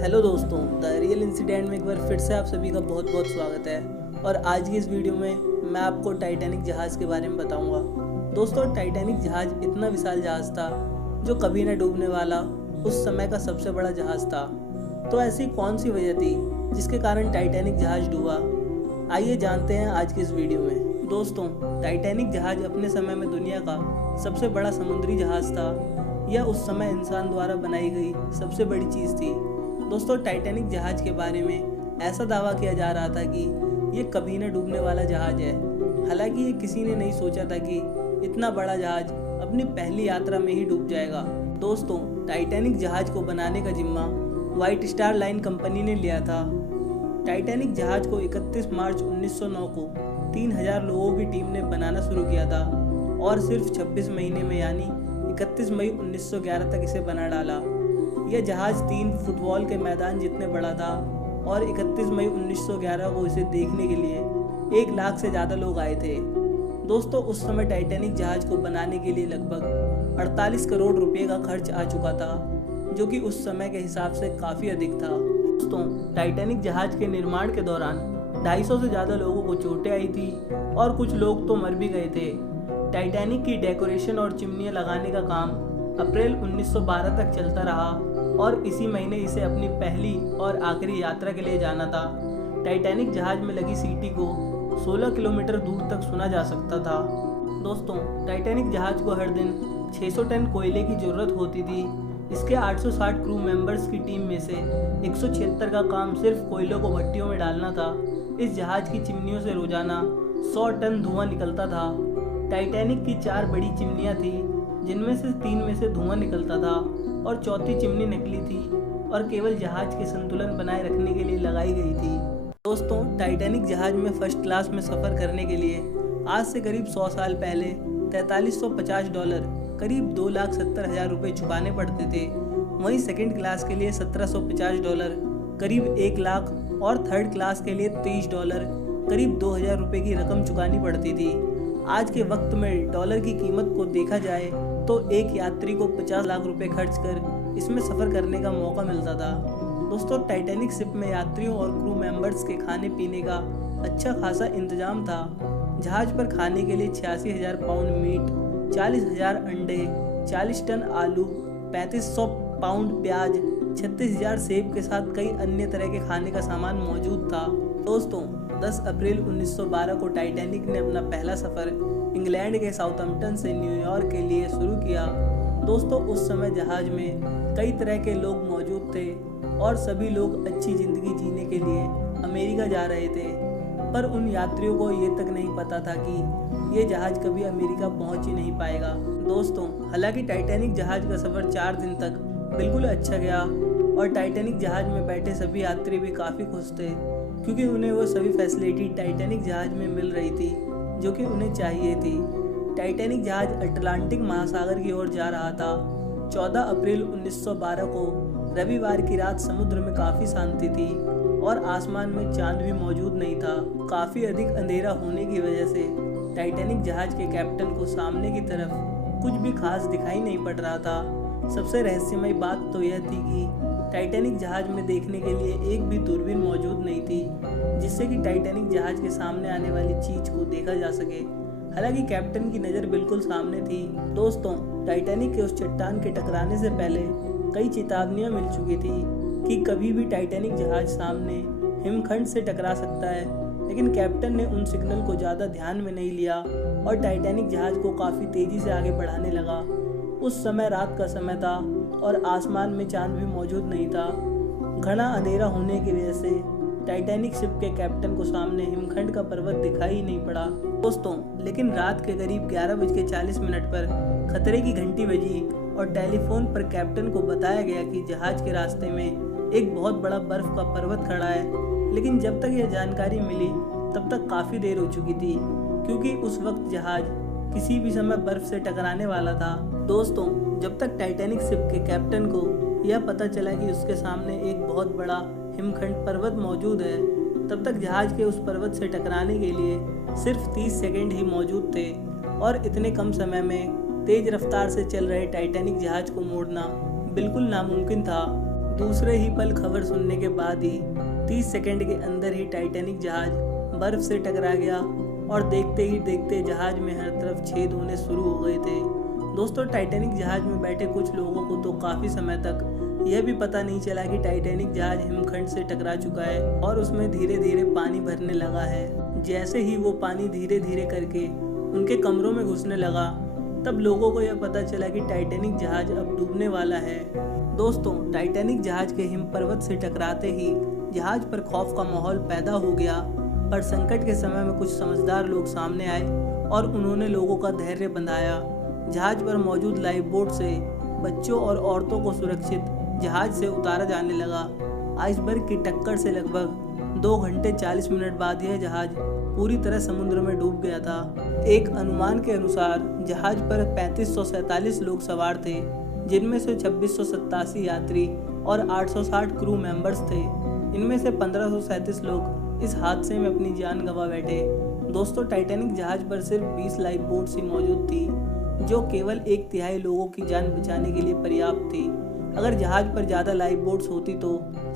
Hello दोस्तों, the real incident में एक बार फिर से आप सभी का बहुत बहुत स्वागत है। और आज की इस वीडियो में मैं आपको टाइटैनिक जहाज़ के बारे में बताऊंगा। दोस्तों, टाइटैनिक जहाज़ इतना विशाल जहाज़ था जो कभी न डूबने वाला उस समय का सबसे बड़ा जहाज़ था। तो ऐसी कौन सी वजह थी जिसके कारण टाइटैनिक जहाज़ डूबा? आइए जानते हैं आज की इस वीडियो में। दोस्तों, टाइटैनिक जहाज़ अपने समय में दुनिया का सबसे बड़ा समुद्री जहाज़ था। यह उस समय इंसान द्वारा बनाई गई सबसे बड़ी चीज़ थी। दोस्तों, टाइटैनिक जहाज़ के बारे में ऐसा दावा किया जा रहा था कि ये कभी न डूबने वाला जहाज़ है। हालांकि ये किसी ने नहीं सोचा था कि इतना बड़ा जहाज़ अपनी पहली यात्रा में ही डूब जाएगा। दोस्तों, टाइटैनिक जहाज़ को बनाने का जिम्मा व्हाइट स्टार लाइन कंपनी ने लिया था। टाइटैनिक जहाज़ को 31 मार्च 1909 को 3000 लोगों की टीम ने बनाना शुरू किया था और सिर्फ 26 महीने में यानी 31 मई 1911 तक इसे बना डाला। यह जहाज़ 3 फुटबॉल के मैदान जितने बड़ा था और 31 मई 1911 को इसे देखने के लिए 1 लाख से ज़्यादा लोग आए थे। दोस्तों, उस समय टाइटैनिक जहाज़ को बनाने के लिए लगभग 48 करोड़ रुपए का खर्च आ चुका था, जो कि उस समय के हिसाब से काफ़ी अधिक था। दोस्तों, टाइटैनिक जहाज़ के निर्माण के दौरान 250 से ज़्यादा लोगों को चोटें आई थी और कुछ लोग तो मर भी गए थे। टाइटैनिक की डेकोरेशन और चिमनियाँ लगाने का काम अप्रैल 1912 तक चलता रहा और इसी महीने इसे अपनी पहली और आखिरी यात्रा के लिए जाना था। टाइटैनिक जहाज़ में लगी सीटी को 16 किलोमीटर दूर तक सुना जा सकता था। दोस्तों, टाइटैनिक जहाज़ को हर दिन 600 टन कोयले की ज़रूरत होती थी। इसके 860 क्रू मेंबर्स की टीम में से 176 का काम सिर्फ कोयलों को भट्टियों में डालना था। इस जहाज़ की चिमनियों से रोजाना 100 टन धुआं निकलता था। टाइटैनिक की 4 बड़ी चिमनियाँ थी, जिनमें से 3 में से धुआं निकलता था और चौथी चिमनी नकली थी और केवल जहाज़ के संतुलन बनाए रखने के लिए लगाई गई थी। दोस्तों, टाइटैनिक जहाज़ में फर्स्ट क्लास में सफ़र करने के लिए आज से करीब 100 साल पहले $4350 करीब 2,70,000 रुपये चुकाने पड़ते थे। वहीं सेकंड क्लास के लिए $1750 करीब 1 लाख और थर्ड क्लास के लिए $23 करीब 2,000 रुपये की रकम चुकानी पड़ती थी। आज के वक्त में डॉलर की कीमत को देखा जाए तो एक यात्री को 50 लाख रुपए खर्च कर इसमें सफ़र करने का मौका मिलता था। दोस्तों, टाइटैनिक शिप में यात्रियों और क्रू मेंबर्स के खाने पीने का अच्छा खासा इंतजाम था। जहाज़ पर खाने के लिए 86,000 पाउंड मीट, 40,000 अंडे, 40 टन आलू, 3500 पाउंड प्याज, 36,000 सेब के साथ कई अन्य तरह के खाने का सामान मौजूद था। दोस्तों, 10 अप्रैल 1912 को टाइटैनिक ने अपना पहला सफ़र इंग्लैंड के साउथहैम्पटन से न्यूयॉर्क के लिए शुरू किया। दोस्तों, उस समय जहाज़ में कई तरह के लोग मौजूद थे और सभी लोग अच्छी ज़िंदगी जीने के लिए अमेरिका जा रहे थे, पर उन यात्रियों को ये तक नहीं पता था कि ये जहाज़ कभी अमेरिका पहुंच ही नहीं पाएगा। दोस्तों, हालांकि टाइटैनिक जहाज़ का सफ़र 4 दिन तक बिल्कुल अच्छा गया और टाइटैनिक जहाज़ में बैठे सभी यात्री भी काफ़ी खुश थे, क्योंकि उन्हें वो सभी फैसिलिटी टाइटैनिक जहाज़ में मिल रही थी जो कि उन्हें चाहिए थी। टाइटैनिक जहाज़ अटलांटिक महासागर की ओर जा रहा था। 14 अप्रैल 1912 को रविवार की रात समुद्र में काफ़ी शांति थी और आसमान में चांद भी मौजूद नहीं था। काफ़ी अधिक अंधेरा होने की वजह से टाइटैनिक जहाज़ के कैप्टन को सामने की तरफ कुछ भी खास दिखाई नहीं पड़ रहा था। सबसे रहस्यमय बात तो यह थी कि टाइटैनिक जहाज़ में देखने के लिए एक भी दूरबीन मौजूद नहीं थी, जिससे कि टाइटैनिक जहाज़ के सामने आने वाली चीज़ को देखा जा सके। हालांकि कैप्टन की नज़र बिल्कुल सामने थी। दोस्तों, टाइटैनिक के उस चट्टान के टकराने से पहले कई चेतावनियां मिल चुकी थी कि कभी भी टाइटैनिक जहाज़ सामने हिमखंड से टकरा सकता है, लेकिन कैप्टन ने उन सिग्नल को ज़्यादा ध्यान में नहीं लिया और टाइटैनिक जहाज़ को काफ़ी तेज़ी से आगे बढ़ाने लगा। उस समय रात का समय था और आसमान में चांद भी मौजूद नहीं था। घना अंधेरा होने की वजह से टाइटैनिक शिप के कैप्टन को सामने हिमखंड का पर्वत दिखाई ही नहीं पड़ा। दोस्तों, लेकिन रात के करीब 11:40 पर खतरे की घंटी बजी और टेलीफोन पर कैप्टन को बताया गया कि जहाज़ के रास्ते में एक बहुत बड़ा बर्फ का पर्वत खड़ा है। लेकिन जब तक यह जानकारी मिली तब तक काफ़ी देर हो चुकी थी, क्योंकि उस वक्त जहाज़ किसी भी समय बर्फ से टकराने वाला था। दोस्तों, जब तक टाइटैनिक शिप के कैप्टन को यह पता चला कि उसके सामने एक बहुत बड़ा हिमखंड पर्वत मौजूद है, तब तक जहाज़ के उस पर्वत से टकराने के लिए सिर्फ 30 सेकंड ही मौजूद थे और इतने कम समय में तेज़ रफ्तार से चल रहे टाइटैनिक जहाज़ को मोड़ना बिल्कुल नामुमकिन था। दूसरे ही पल खबर सुनने के बाद ही 30 सेकंड के अंदर ही टाइटैनिक जहाज बर्फ से टकरा गया और देखते ही देखते जहाज में हर तरफ छेद होने शुरू हो गए थे। दोस्तों, टाइटैनिक जहाज में बैठे कुछ लोगों को तो काफ़ी समय तक यह भी पता नहीं चला कि टाइटैनिक जहाज हिमखंड से टकरा चुका है और उसमें धीरे धीरे पानी भरने लगा है। जैसे ही वो पानी धीरे धीरे करके उनके कमरों में घुसने लगा, तब लोगों को यह पता चला कि टाइटैनिक जहाज अब डूबने वाला है। दोस्तों, टाइटैनिक जहाज के हिम पर्वत से टकराते ही जहाज पर खौफ का माहौल पैदा हो गया, पर संकट के समय में कुछ समझदार लोग सामने आए और उन्होंने लोगों का धैर्य बंधाया। जहाज पर मौजूद लाइफ बोट से बच्चों और औरतों को सुरक्षित जहाज से उतारा जाने लगा। आइसबर्ग की टक्कर से लगभग 2 घंटे 40 मिनट बाद यह जहाज पूरी तरह समुद्र में डूब गया था। एक अनुमान के अनुसार जहाज पर 3547 लोग सवार थे, जिनमें से 2687 यात्री और 860 क्रू मेंबर्स थे। इनमें से 1537 लोग इस हादसे में अपनी जान गंवा बैठे। दोस्तों, टाइटैनिक जहाज पर सिर्फ 20 लाइफ बोट्स ही मौजूद थी, जो केवल 1/3 लोगों की जान बचाने के लिए पर्याप्त थी। अगर जहाज पर ज़्यादा लाइफ बोट्स होती तो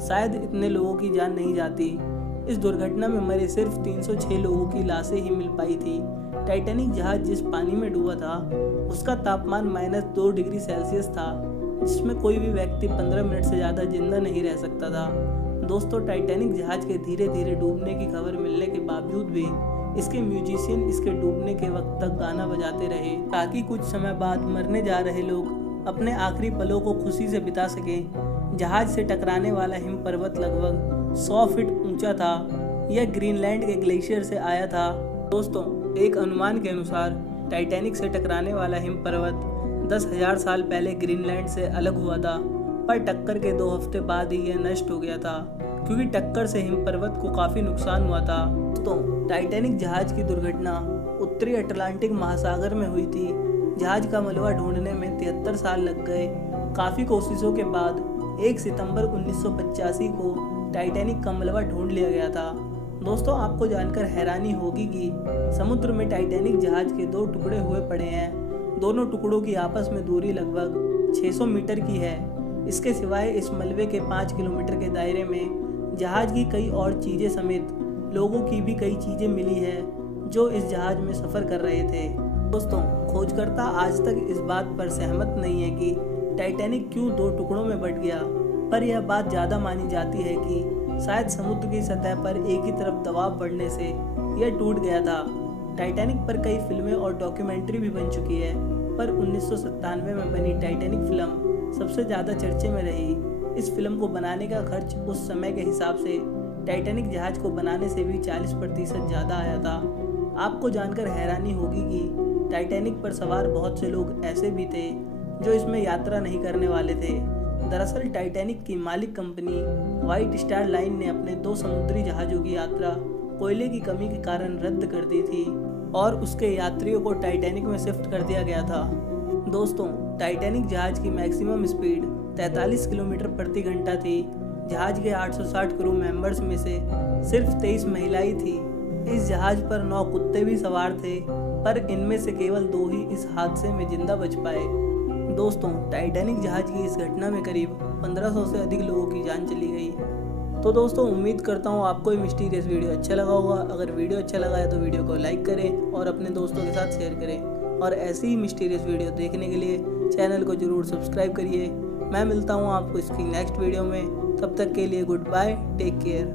शायद इतने लोगों की जान नहीं जाती। इस दुर्घटना में मरे सिर्फ 306 लोगों की लाशें ही मिल पाई थी। टाइटैनिक जहाज जिस पानी में डूबा था उसका तापमान -2 डिग्री सेल्सियस था, जिसमें कोई भी व्यक्ति 15 मिनट से ज़्यादा जिंदा नहीं रह सकता था। दोस्तों, टाइटैनिक जहाज के धीरे धीरे डूबने की खबर मिलने के बावजूद भी इसके म्यूजिशियन इसके डूबने के वक्त तक गाना बजाते रहे, ताकि कुछ समय बाद मरने जा रहे लोग अपने आखिरी पलों को खुशी से बिता सकें। जहाज से टकराने वाला हिम पर्वत लगभग 100 फीट ऊंचा था। यह ग्रीनलैंड के ग्लेशियर से आया था। दोस्तों, एक अनुमान के अनुसार टाइटैनिक से टकराने वाला हिम पर्वत 10,000 साल पहले ग्रीनलैंड से अलग हुआ था, पर टक्कर के 2 हफ्ते बाद ही यह नष्ट हो गया था, क्योंकि टक्कर से हिम पर्वत को काफ़ी नुकसान हुआ था। दोस्तों, टाइटैनिक जहाज की दुर्घटना उत्तरी अटलांटिक महासागर में हुई थी। जहाज का मलबा ढूंढने में 73 साल लग गए। काफ़ी कोशिशों के बाद 1 सितंबर 1985 को टाइटैनिक का मलबा ढूंढ लिया गया था। दोस्तों, आपको जानकर हैरानी होगी कि समुद्र में टाइटैनिक जहाज के 2 टुकड़े हुए पड़े हैं। दोनों टुकड़ों की आपस में दूरी लगभग 600 मीटर की है। इसके सिवाय इस मलबे के 5 किलोमीटर के दायरे में जहाज की कई और चीज़ें समेत लोगों की भी कई चीज़ें मिली है जो इस जहाज में सफ़र कर रहे थे। दोस्तों, खोजकर्ता आज तक इस बात पर सहमत नहीं है कि टाइटैनिक क्यों 2 टुकड़ों में बंट गया, पर यह बात ज़्यादा मानी जाती है कि शायद समुद्र की सतह पर एक ही तरफ दबाव बढ़ने से यह टूट गया था। टाइटैनिक पर कई फिल्में और डॉक्यूमेंट्री भी बन चुकी है, पर 1997 में बनी टाइटैनिक फिल्म सबसे ज़्यादा चर्चे में रही। इस फिल्म को बनाने का खर्च उस समय के हिसाब से टाइटैनिक जहाज को बनाने से भी 40% ज़्यादा आया था। आपको जानकर हैरानी होगी कि टाइटैनिक पर सवार बहुत से लोग ऐसे भी थे जो इसमें यात्रा नहीं करने वाले थे। दरअसल टाइटैनिक की मालिक कंपनी व्हाइट स्टार लाइन ने अपने 2 समुद्री जहाज़ों की यात्रा कोयले की कमी के कारण रद्द कर दी थी और उसके यात्रियों को टाइटैनिक में शिफ्ट कर दिया गया था। दोस्तों, टाइटैनिक जहाज की मैक्सिमम स्पीड 43 किलोमीटर प्रति घंटा थी। जहाज के 860 क्रू मेंबर्स में से सिर्फ 23 महिलाएं थी। इस जहाज पर 9 कुत्ते भी सवार थे, पर इनमें से केवल 2 ही इस हादसे में जिंदा बच पाए। दोस्तों, टाइटैनिक जहाज की इस घटना में करीब 1500 से अधिक लोगों की जान चली गई। तो दोस्तों, उम्मीद करता हूँ आपको ये मिस्टीरियस वीडियो अच्छा लगा होगा। अगर वीडियो अच्छा लगा है तो वीडियो को लाइक करें और अपने दोस्तों के साथ शेयर करें, और ऐसी ही मिस्टीरियस वीडियो देखने के लिए चैनल को जरूर सब्सक्राइब करिए। मैं मिलता हूँ आपको इसकी नेक्स्ट वीडियो में। तब तक के लिए गुड बाय, टेक केयर।